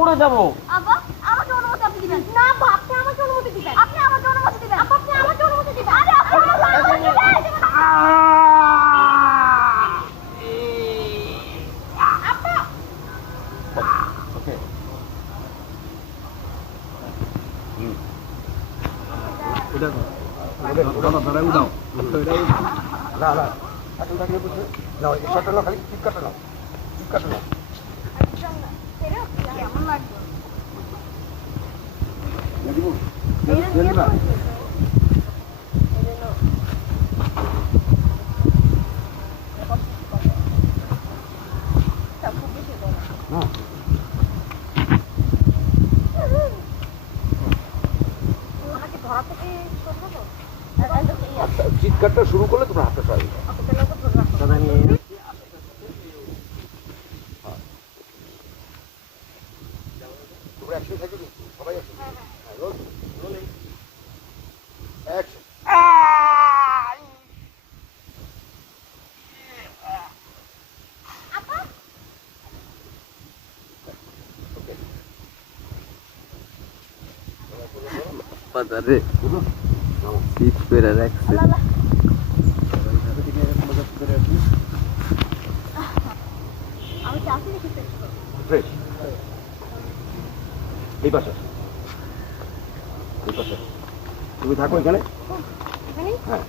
পড়ে যাবো। আব্বা আমাকে অনুমতি আপনি দিবেন না? আব্বা আপনি আমাকে অনুমতি দিবেন। আপনি আমাকে অনুমতি দিবেন। আব্বা আপনি আমাকে অনুমতি দিবেন। আরে আপনি আমাকে অনুমতি দিবেন। আব্বা ওকে উঠাও না না আসল থাকলে বুঝবে না এই শটটা না খালি টিপ কাটা নাও টিপ কাটা নাও কেমন লাগবে? চিৎকারটা শুরু করলে তোমার হাতটা সরাবে তোমরা একসাথে থাকবে কিন্তু সবাই একসাথে অ্যাকশন বাজারে সিট করে রাখছে। আমি চাষি দেখি ফ্রেশ এই পাশে এই পাশে তুমি থাকো এখানে এখানেই হ্যাঁ